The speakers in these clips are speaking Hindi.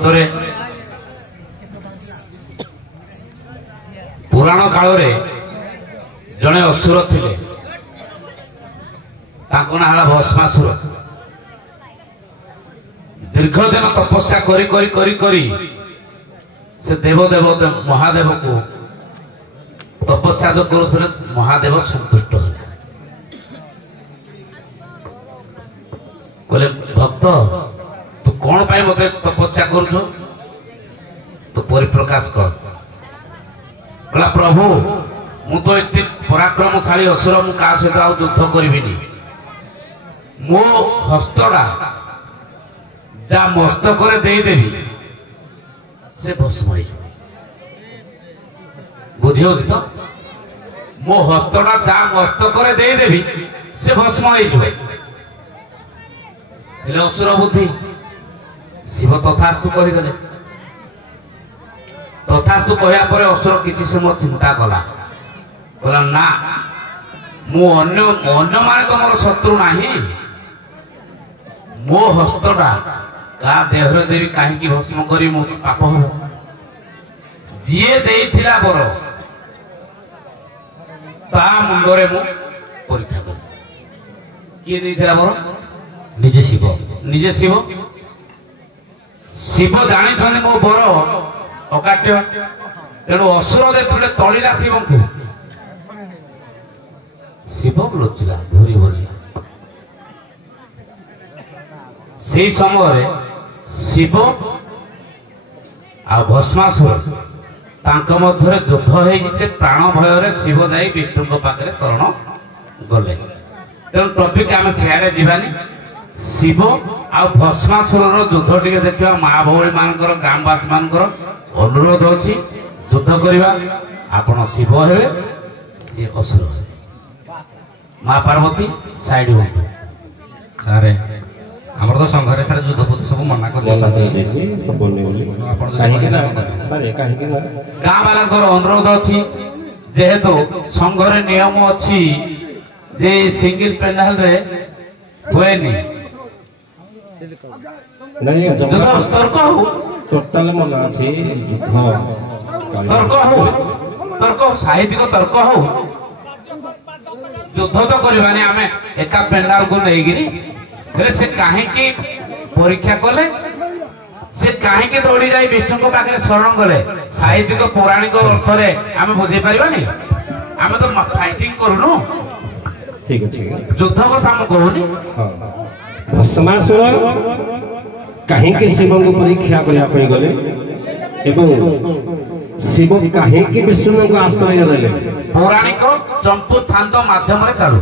मंचरे पुराण काल रे जड़े असुर थिले ताको ना हला भस्मासुर दीर्घ दिन तपस्या करी करी करी करी से देवदेव महादेव को तपस्या जो करुले महादेव संतुष्ट हो बोले भक्त तू कौन पाई मते तपस्या करू तो परिप्रकाश कर बोला प्रभु मु तो इतनी पराक्रमशाली असुर मु का सहित आ युद्ध करिबिनी मो हस्तड़ा जा मस्तक दे देवी से भस्म बुझी हो तो मो हस्तटा जा मस्तक दे देवी से भस्म हो असुर बुद्धि शिव तथास्तु कहीदेले तथास्तु कहया पर असुर किसी समय चिंता कला बोला ना मु अन्य माने तो मोर शत्रु नाही मो हस्तटा का देहर देवी कहीं भस्म करी मो पाप हो जीए देइथिला बर ता मुंडरे मु परीक्षा कर किए देइथिला बर निजे शिव शिव जानी छन मो बर अकाट्य तेणु असुर देते तलिला शिव को शिव लुचिला धूरी बोलिया से समय शिव आ भस्मासुर तांको मध्य युद्ध हो से प्राण भय शिव जाई विष्णु पाखे शरण गले तेणु टॉपिक आम सियारे जीवानी शिव आ भस्मासुर युद्ध टी देखा माँ भौणी मान ग्रामवासी मान अनुरोध अच्छी युद्ध करवा आपण शिव हे सी असुर माँ पार्वती साइड हो सारे हमर तो संघरे सारे युद्ध बुद्ध सब मना कर गाँ वाला अनुरोध अच्छी जेहेतु संघरे नियम अच्छी जे सिंगल पेनाल रे हुए तर्क हो टोटाल मना अछि युद्ध तर्क साहित्यिक तर्क हो युद्ध तो करवानी आम एका पेंडाल को लेकिन से कहीं परीक्षा कले से कहीं दौड़ी जाए विष्णु पाखे शरण गले साहित्यिक पौराणिक अर्थ में आम बुझे पारानी आम तो फाइटिंग करूनु ठीक है युद्ध कथा कहूनी भस्मासुर कहीं शिव को परीक्षा करने गले एवं शिव कहीं विष्णु को आश्रय देले पौराणिक चंपू छांद माध्यम चालू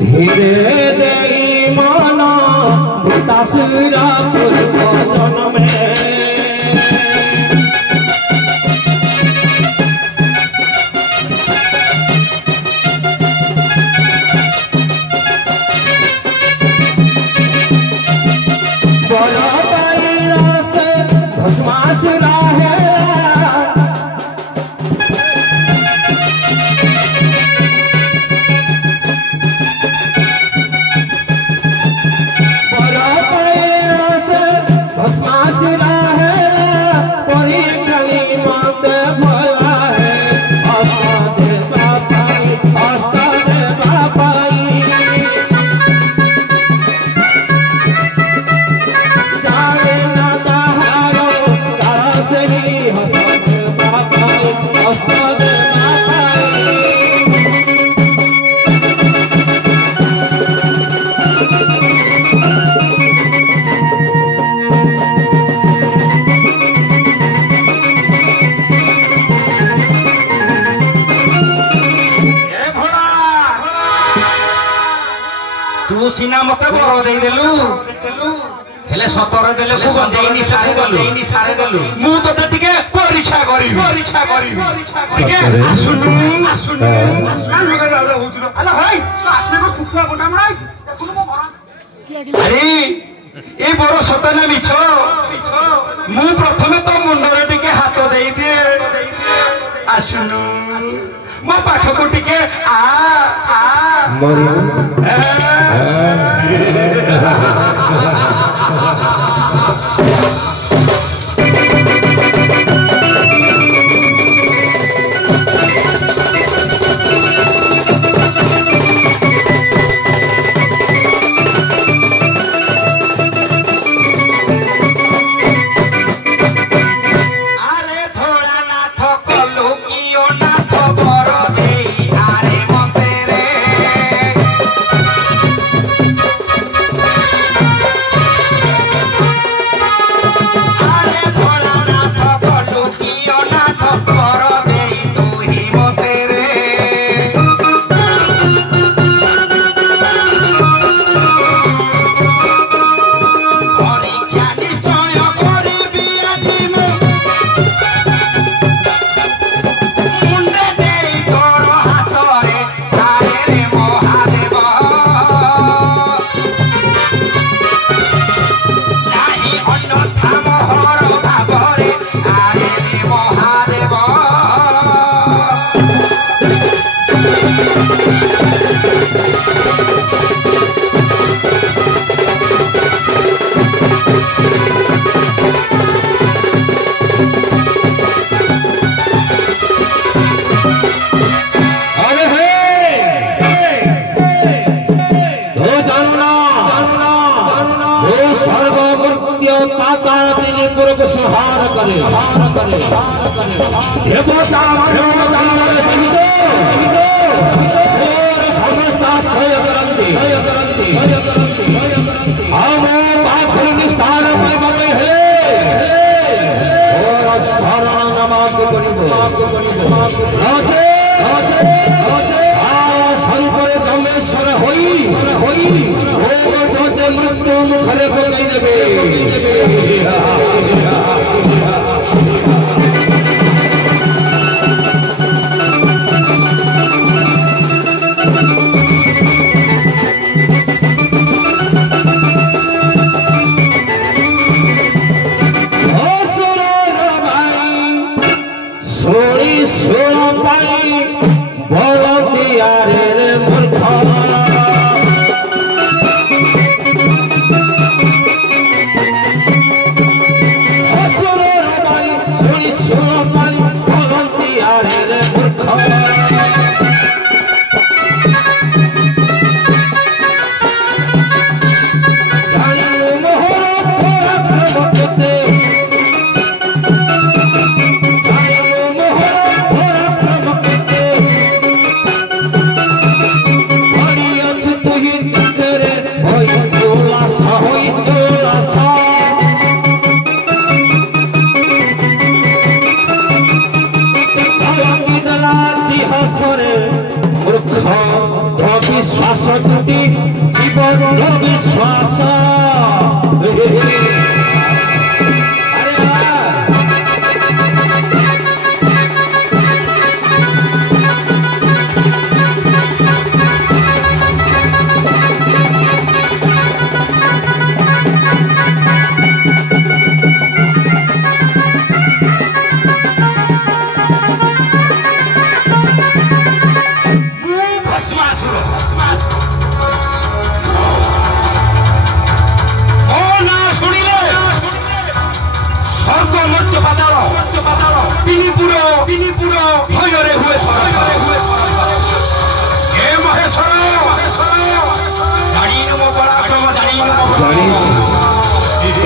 धीरे दे मन भूतासुरा पूर्व जन्म बड़ा पाइला से भस्मासुरा है तू सीना मत बर दे देलु हेले सतरे देले को गंजेइनी सारे देलु मु तते टिके परीक्षा करिवि ठीक है आसुनु अला भाई आसने को सुखा गोटा मराई देखुनु मो घर अरे ए बरो सतना मिछ मु प्रथमे तो मुंडरे टिके हाथ देई दिए आसुनु मो पाठ को टिके आ देवता मानव सहित और समस्त आश्रय करंती हम पाखर निष्ठान पाइबा हेले और स्मरण नमाक करिबो राधे आ स्वरूपरे जमेश्वर होई ओ जोते मृत्यु मुखरे पकाई देबे विश्वास टूटी जीवन विश्वास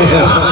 Yeah.